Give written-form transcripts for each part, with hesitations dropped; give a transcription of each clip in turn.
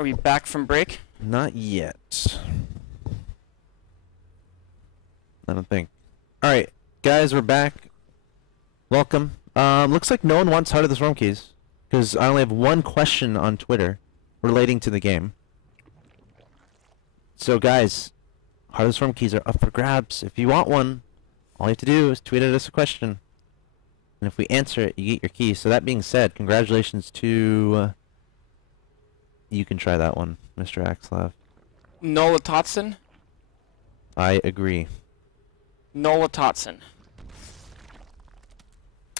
Are we back from break? Not yet. I don't think. Alright, guys, we're back. Welcome. Looks like no one wants Heart of the Swarm keys, because I only have one question on Twitter relating to the game. So guys, Heart of the Swarm keys are up for grabs. If you want one, all you have to do is tweet at us a question. And if we answer it, you get your key. So that being said, congratulations to... you can try that one, Mr. Axslav. Nola Totson? I agree. Nola Totson.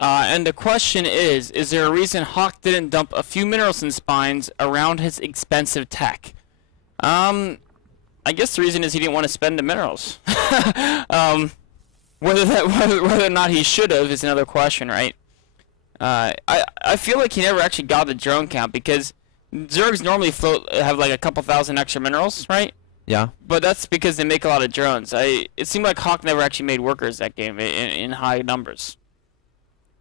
And the question is there a reason Hawk didn't dump a few minerals and spines around his expensive tech? I guess the reason is he didn't want to spend the minerals. Whether or not he should have is another question, right? I feel like he never actually got the drone count because Zergs normally have like a couple thousand extra minerals, right? Yeah. But that's because they make a lot of drones. It seemed like Hawk never actually made workers that game in high numbers.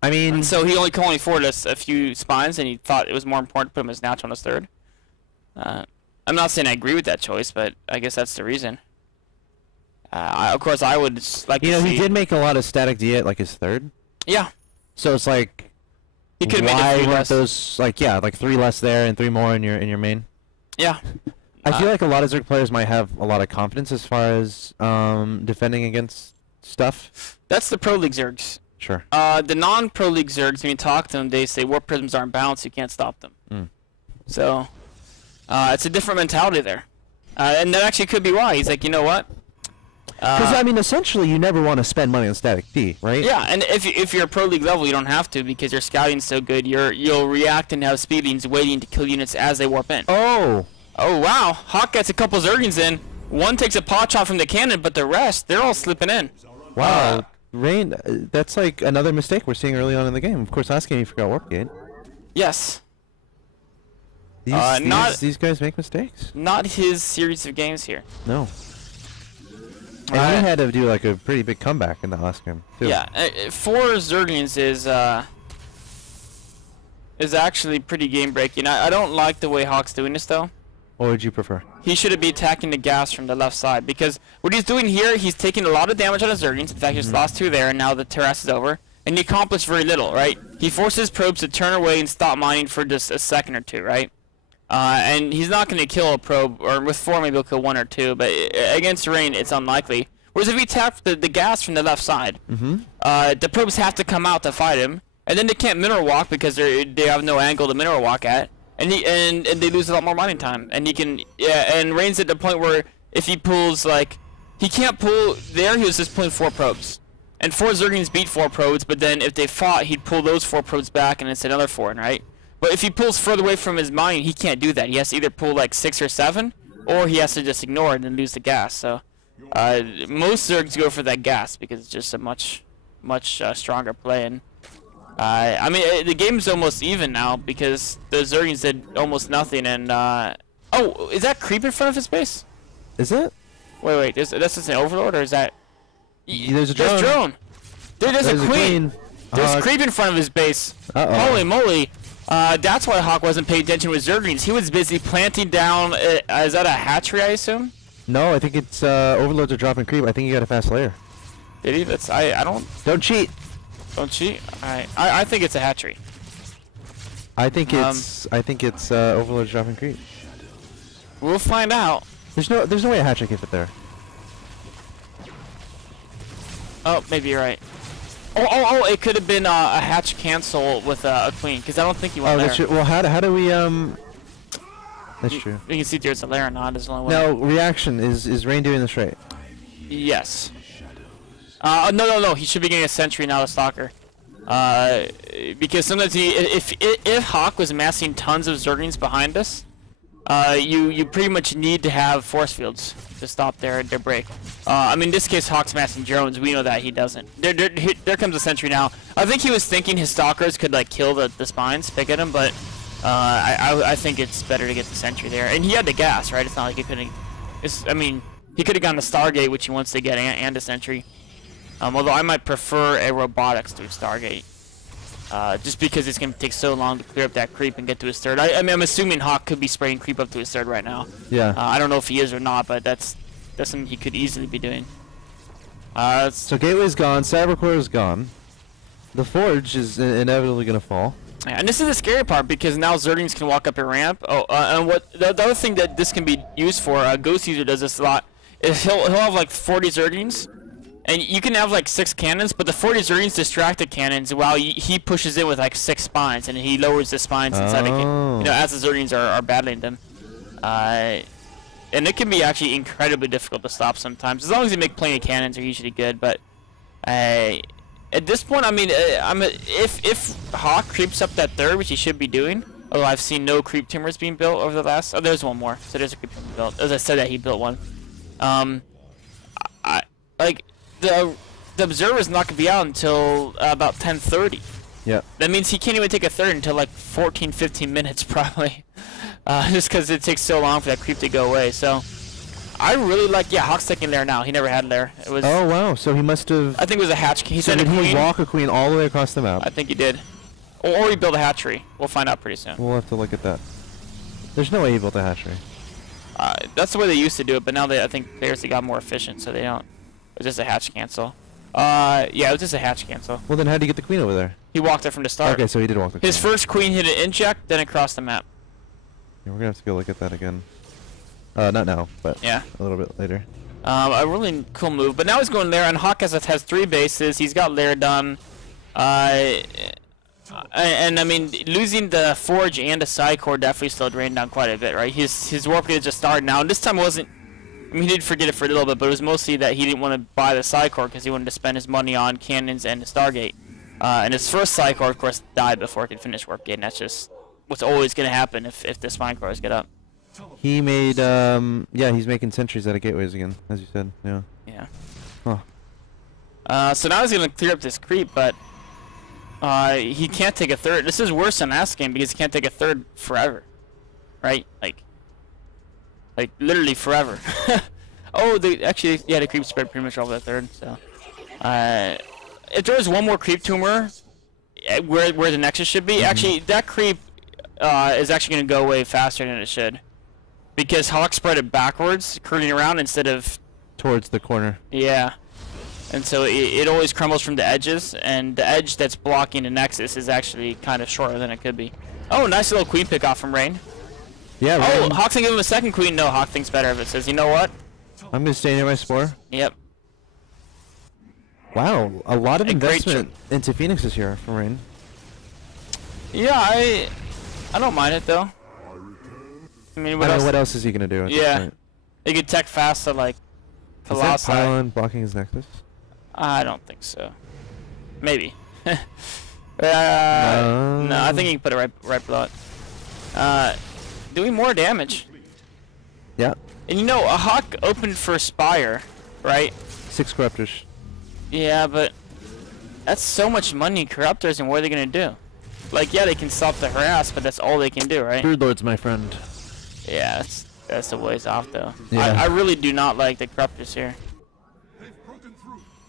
I mean... And so he only could afford us a few spines, and he thought it was more important to put him as natural on his third. I'm not saying I agree with that choice, but I guess that's the reason. Of course, I would like to see... he did make a lot of static D at like his third. Yeah. So it's like... He could have made a few less. Those, like, yeah, like 3 less there and 3 more in your main? Yeah. I feel like a lot of Zerg players might have a lot of confidence as far as defending against stuff. That's the Pro League Zergs. Sure. The non-Pro League Zergs, when you talk to them, they say warp prisms aren't balanced, you can't stop them. Mm. So, it's a different mentality there. And that actually could be why. He's like, you know what? Because, I mean, essentially, you never want to spend money on static D, right? Yeah, and if you're a Pro League level, you don't have to because your scouting's so good. You'll react and have speedings waiting to kill units as they warp in. Oh! Oh, wow. Hawk gets a couple Zergings in. One takes a pot shot from the cannon, but the rest, they're all slipping in. Wow. Rain, that's like another mistake we're seeing early on in the game. Of course, last game you forgot warp gate. Yes. These guys make mistakes. Not his series of games here. No. And he had to do like a pretty big comeback in the last game, too. Yeah, 4 Zerglings is actually pretty game breaking. I don't like the way Hawk's doing this though. What would you prefer? He should be attacking the gas from the left side because what he's doing here, he's taking a lot of damage on his Zerglings. In fact, he just lost 2 there, and now the terrace is over. And he accomplished very little, right? He forces probes to turn away and stop mining for just a second or 2, right? And he's not going to kill a probe, or with 4 maybe he'll kill 1 or 2, but against rain it's unlikely. Whereas if he tapped the gas from the left side, the probes have to come out to fight him, and then they can't mineral walk because they have no angle to mineral walk at, and they lose a lot more mining time. And he can and Rain's at the point where if he pulls like he can't pull there, he was just pulling 4 probes, and 4 Zerglings beat 4 probes, but then if they fought, he'd pull those 4 probes back and it's another 4, right? But if he pulls further away from his mine, he can't do that. He has to either pull like 6 or 7, or he has to just ignore it and lose the gas. So most Zergs go for that gas because it's just a much stronger play. And I mean, the game's almost even now because the Zerglings did almost nothing. And oh, is that creep in front of his base? Is it? Wait, that's just an overlord, or is that? There's a drone. There's a drone. Dude, there's a queen. There's creep in front of his base. Holy moly! That's why Hawk wasn't paying attention with Zerglings. He was busy planting down. Is that a hatchery, I assume? No, I think it's overlords are dropping creep. I think you got a fast layer. Did he? That's I don't cheat. Don't cheat. Alright. I think it's a hatchery. I think it's overlords dropping creep. We'll find out. There's no way a hatchery can fit there. Oh, maybe you're right. Oh! It could have been a hatch cancel with a queen, because I don't think you went there. That's true. Well, how do we That's true. You can see there's a layer or not is the only way. Now, reaction is Rain doing this right? Yes. No. He should be getting a sentry, not a stalker. Because sometimes if Hawk was massing tons of Zerglings behind us, you pretty much need to have force fields to stop their break. I mean, in this case, Hawk's massing drones. We know that he doesn't. There comes a sentry now. I think he was thinking his stalkers could like kill the spines, pick at him, but I think it's better to get the sentry there. And he had the gas, right? It's not like he couldn't. I mean, he could have gotten the Stargate, which he wants to get, and a sentry. Although I might prefer a robotics to a Stargate. just because it's going to take so long to clear up that creep and get to his third. I mean, I'm assuming Hawk could be spraying creep up to his third right now. Yeah. I don't know if he is or not, but that's something he could easily be doing. So Gateway's gone, Cybercore is gone. The Forge is inevitably going to fall. Yeah, and this is the scary part because now Zerglings can walk up a ramp. Oh, and the other thing that this can be used for, Ghost User does this a lot, is he'll have like 40 Zerglings, and you can have like 6 cannons, but the 40 Zerglings distract the cannons while he pushes in with like 6 spines, and he lowers the spines inside the cannon, you know, as the Zerglings are battling them. And it can be actually incredibly difficult to stop sometimes. As long as you make plenty of cannons, they're usually good. But at this point, I mean, if Hawk creeps up that third, which he should be doing, although I've seen no creep tumors being built over the last. Oh, there's one more. So there's a creep tumor built. As I said, that he built one. Like the observer's not gonna be out until about 10:30. Yeah. That means he can't even take a third until like 14-15 minutes probably. Just because it takes so long for that creep to go away. So I really like, yeah, Hawk's taking Lair now. He never had Lair. It was. Oh wow! So he must have. I think it was a hatch. He So sent a did queen. he walk a queen all the way across the map? I think he did, or he built a hatchery. We'll find out pretty soon. We'll have to look at that. There's no way he built a hatchery. That's the way they used to do it, but now I think players got more efficient, so they don't. It was just a hatch cancel. Yeah, it was just a hatch cancel. Well, then how did he get the queen over there? He walked it from the start. Okay, so he did walk the queen. His first queen hit an inject, then it crossed the map. Yeah, we're gonna have to go look at that again. Not now, but yeah, a little bit later. A really cool move, but now he's going Lair, and Hawk has 3 bases. He's got Lair done. And I mean, losing the Forge and the side core definitely slowed Rain down quite a bit, right? His warp gate just started now, and this time wasn't. I mean, he did forget it for a little bit, but it was mostly that he didn't want to buy the side core because he wanted to spend his money on cannons and the Stargate. And his first side core, of course, died before he could finish warp gate, and that's just what's always going to happen if the spine cores get up. He made yeah, he's making sentries out of gateways again, as you said. Yeah. Yeah. Huh. So now he's going to clear up this creep, but he can't take a third. This is worse than last game because he can't take a third forever, right? Like literally forever. Oh, actually, yeah, the creep spread pretty much over the third. So, if there's one more creep tumor, where the nexus should be, actually that creep is actually going to go away faster than it should, because Hawk spread it backwards, curling around instead of towards the corner. Yeah. And so it always crumbles from the edges, and the edge that's blocking the nexus is actually kind of shorter than it could be. Oh, nice little queen pick off from Rain. Yeah, Rain. Oh, Hawk's gonna give him a second queen. No, Hawk thinks better of it. Says, you know what? I'm gonna stay near my spore. Yep. Wow, a lot of investment into Phoenixes here from Rain. Yeah, I don't mind it though. I mean, what else is he gonna do? At this point? He could tech fast to like Colossi. Is that Pylon blocking his nexus? I don't think so. Maybe. No, I think he can put it right below it. Doing more damage. Yeah. And you know, a Hawk opened for Spire, right? 6 Corruptors. Yeah, but that's so much money in Corruptors, and what are they gonna do? Like, yeah, they can stop the harass, but that's all they can do, right? Brood Lords, my friend. Yeah, that's a ways off, though. Yeah. I really do not like the Corruptors here.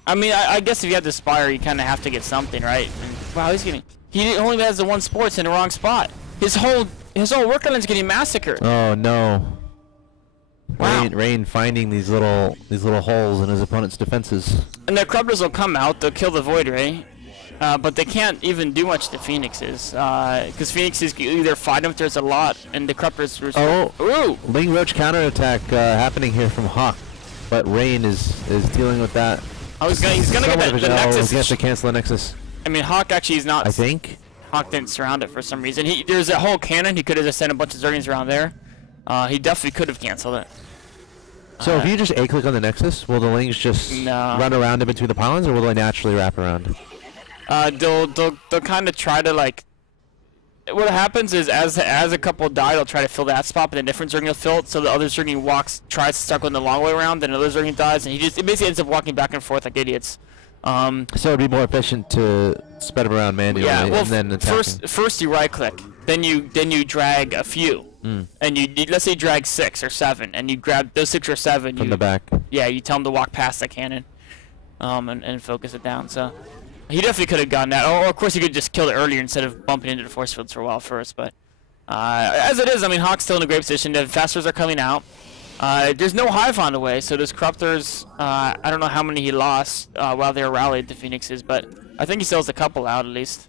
I mean, I guess if you have the Spire, you kind of have to get something, right? And, wow, he only has the 1 sports in the wrong spot. His whole work island's getting massacred. Oh no. Wow. Rain finding these little holes in his opponent's defenses. And the Corruptors will come out, they'll kill the Void Ray, but they can't even do much to Phoenixes, because Phoenixes can either fight them if there's a lot, and the Corruptors... Oh, ooh! Ling Roach counterattack happening here from Hawk, but Rain is dealing with that. He's gonna get the Nexus. He has to cancel the Nexus. I mean, Hawk actually is not... I think. Hawk didn't surround it for some reason. There's that whole cannon, he could have just sent a bunch of Zerglings around there. He definitely could have canceled it. So if you just A-click on the Nexus, will the Lings just run around in between the pylons, or will they naturally wrap around? They'll kind of try to, like... What happens is, as a couple die, they'll try to fill that spot, but then different Zergling will fill it, so the other Zergling tries to start going the long way around, then another Zergling dies, and it basically ends up walking back and forth like idiots. So it'd be more efficient to spread them around manually, and then attack first you right-click, then you drag a few, and you let's say you drag 6 or 7, and you grab those 6 or 7 from the back. Yeah, you tell them to walk past the cannon, and focus it down. So He definitely could have gotten that. Or of course he could just kill it earlier instead of bumping into the force fields for a while first. But as it is, I mean, Hawk's still in a great position. The Infestors are coming out. There's no Hive on the way, so there's Corruptors. I don't know how many he lost while they were rallied to Phoenixes, but I think he still has a couple out at least.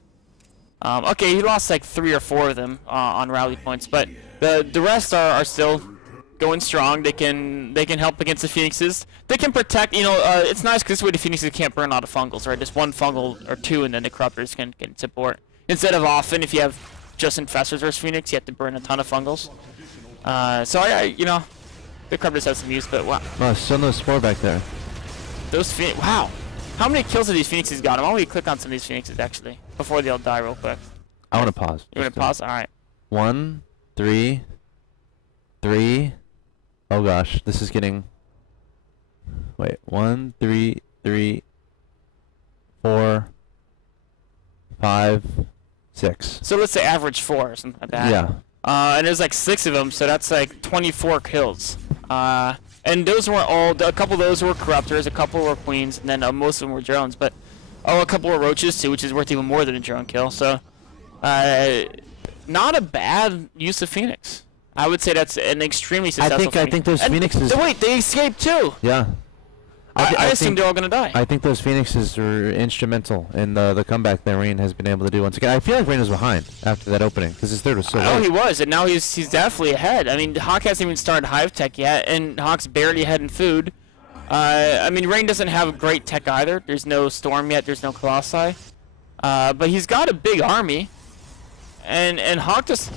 Okay, he lost like 3 or 4 of them on rally points, but the rest are still going strong. They can help against the Phoenixes. They can protect. You know, it's nice because this way the Phoenixes can't burn a lot of fungals, right? Just 1 fungal or 2, and then the Corruptors can support. Instead of often, if you have just Infestors versus Phoenix, you have to burn a ton of fungals. So you know, the Corruptors have some use, but wow. Oh, still no Spore back there. Those wow. How many kills have these Phoenixes got? I want to click on some of these Phoenixes actually before they all die real quick. I want to pause. You want to pause? All right. 1, 3, 3. Oh gosh, this is getting. Wait, 1, 3, 3, 4, 5, 6. So let's say average 4 or something like that. Yeah. And there's like 6 of them, so that's like 24 kills. And those weren't all. A couple of those were Corruptors, a couple were Queens, and then most of them were drones. But a couple were Roaches too, which is worth even more than a drone kill. So, not a bad use of Phoenix. I would say that's an extremely successful. I think those Phoenixes. Wait, they escaped too. Yeah. I assume they're all gonna die. I think those Phoenixes were instrumental in the comeback that Rain has been able to do once again. I feel like Rain was behind after that opening because his third was so low. Oh, he was, and now he's definitely ahead. I mean, Hawk hasn't even started Hive Tech yet, and Hawk's barely ahead in food. I mean, Rain doesn't have great tech either. There's no Storm yet. There's no Colossi. But he's got a big army, and Hawk just.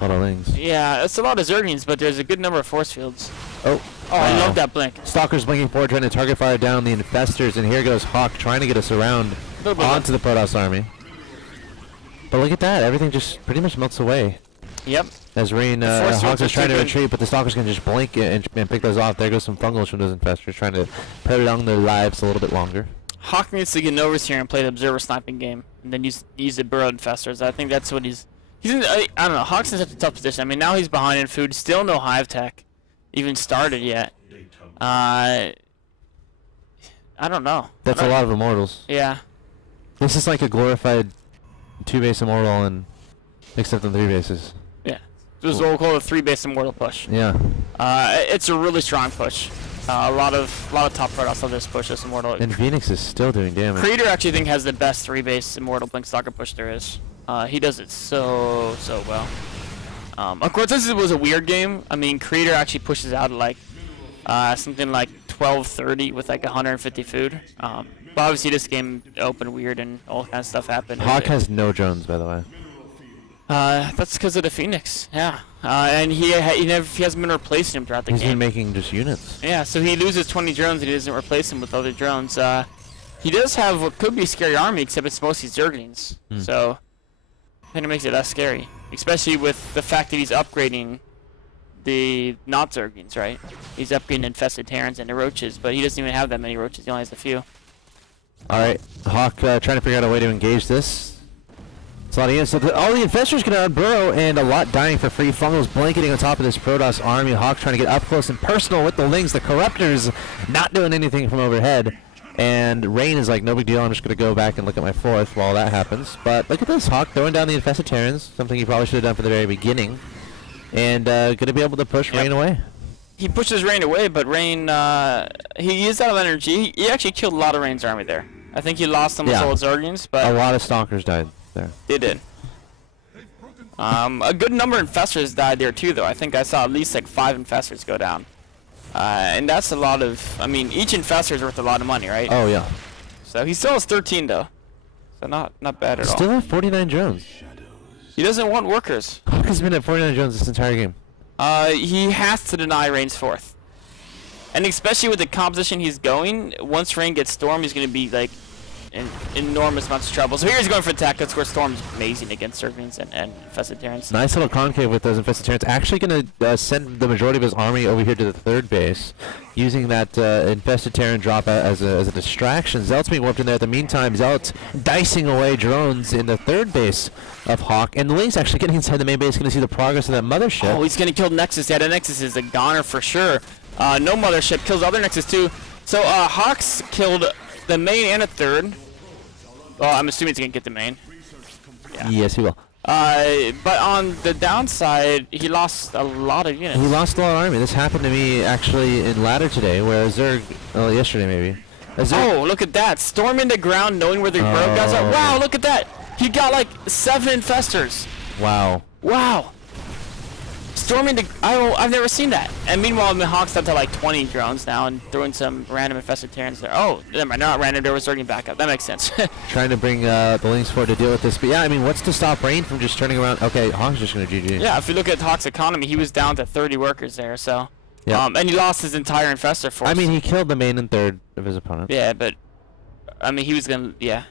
A lot of Lings. Yeah, it's a lot of Zerglings, but there's a good number of force fields. Oh, I love that blink. Stalker's blinking forward, trying to target fire down the Infestors, and here goes Hawk trying to get us around onto the Protoss army. But look at that, everything just pretty much melts away. Yep. As Rain, Hawk is trying to retreat, but the Stalker's can just blink and pick those off. There goes some fungals from those Infestors, trying to prolong their lives a little bit longer. Hawk needs to get Novus here and play the Observer sniping game, and then use the Burrow Infestors. I think that's what he's in. I don't know. Hawk's in such a tough position. I mean, now he's behind in food. Still no Hive Tech even started yet. I don't know. That's a lot of Immortals. Yeah. This is like a glorified 2-base Immortal and except on 3 bases. Yeah. This is what we'll call a 3-base Immortal push. Yeah. It's a really strong push. A lot of top Protoss love this push, this Immortal. And Phoenix is still doing damage. Creator actually think has the best 3-base Immortal Blink Stalker push there is. He does it so well. Of course, this was a weird game. I mean, Creator actually pushes out like something like 12:30 with like 150 food. But obviously, this game opened weird and all kinds of stuff happened. Hawk has no drones, by the way. That's because of the Phoenix. Yeah. And he hasn't been replacing him throughout the game. He's been making just units. Yeah. So he loses 20 drones and he doesn't replace them with other drones. He does have what could be a scary army, except it's mostly Zerglings. So. And it makes it less scary, especially with the fact that he's upgrading the not Zerglings, right? He's upgrading infested Terrans and the Roaches, but he doesn't even have that many Roaches. He only has a few. All right, Hawk trying to figure out a way to engage this. It's a lot of units. So all the Infestors can out-burrow, and a lot dying for free. Fungals blanketing on top of this Protoss army. Hawk trying to get up close and personal with the Lings. The Corruptors not doing anything from overhead. And Rain is like, no big deal, I'm just going to go back and look at my 4th while that happens. But look at this, Hawk throwing down the Infested Terrans, something he probably should have done from the very beginning. And going to be able to push Rain away. He pushes Rain away, but Rain, he is out of energy. He actually killed a lot of Rain's army there. I think he lost some of his old Zerglings, but... A lot of Stalkers died there. They did. A good number of Infestors died there too, though. I think I saw at least like 5 Infestors go down. And that's a lot of, I mean, each Infestor is worth a lot of money, right? Oh, yeah. So he still has 13, though. So not bad at all. Still have 49 drones. He doesn't want workers. Hawk has been at 49 drones this entire game. He has to deny Rain's 4th. And especially with the composition he's going, once Rain gets Storm, he's going to be, like, in enormous amounts of trouble. So here he's going for attack. Of course, Storm's amazing against Zerglings and Infested Terrans. Nice little concave with those Infested Terrans. Actually going to send the majority of his army over here to the 3rd base, using that Infested Terran drop as a distraction. Zealot's being warped in there. At the meantime, Zealot's dicing away drones in the 3rd base of Hawk. And the Link's actually getting inside the main base, going to see the progress of that mothership. Oh, he's going to kill Nexus. Yeah, the Nexus is a goner for sure. No mothership. Kills other Nexus too. So Hawk's killed the main and a 3rd. Well, I'm assuming he's gonna get the main. Yeah. Yes, he will. But on the downside, he lost a lot of units. He lost a lot of army. This happened to me actually in ladder today, where Zerg, yesterday maybe. Oh, look at that! Storming the ground, knowing where the rogue guys are. Wow, look at that! He got like 7 infestors. Wow. Wow. Storming the... I've never seen that. And meanwhile, Hawk's up to like 20 drones now and throwing some random infested Terrans there. Oh, never mind, not random, they were Zerging back up. That makes sense. Trying to bring the links forward to deal with this. But yeah, I mean, what's to stop Rain from just turning around? Okay, Hawk's just going to GG. Yeah, if you look at Hawk's economy, he was down to 30 workers there, so... Yeah. And he lost his entire infestor force. I mean, he killed the main and third of his opponent. Yeah, but... I mean, he was going to... Yeah.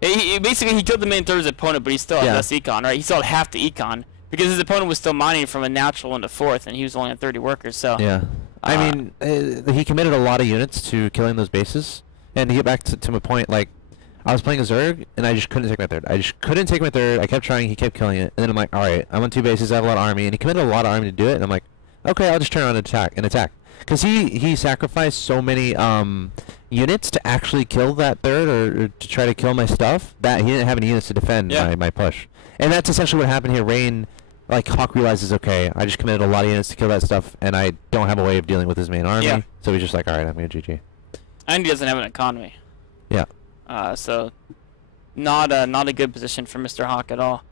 Basically, he killed the main third of his opponent, but he still had less econ, right? He still had half the econ. Because his opponent was still mining from a natural into 4th, and he was only at 30 workers, so... Yeah. I mean, he committed a lot of units to killing those bases. And to get back to my point, like, I was playing a Zerg, and I just couldn't take my third. I just couldn't take my third. I kept trying, he kept killing it. And then I'm like, alright, I'm on 2 bases, I have a lot of army. And he committed a lot of army to do it, and I'm like, okay, I'll just turn around and attack. Because he sacrificed so many units to actually kill that third, or to try to kill my stuff, that he didn't have any units to defend my push. And that's essentially what happened here. Rain... Like, Hawk realizes, okay, I just committed a lot of units to kill that stuff, and I don't have a way of dealing with his main army. Yeah. So he's just like, alright, I'm going to GG. And he doesn't have an economy. Yeah. So, not a good position for Mr. Hawk at all.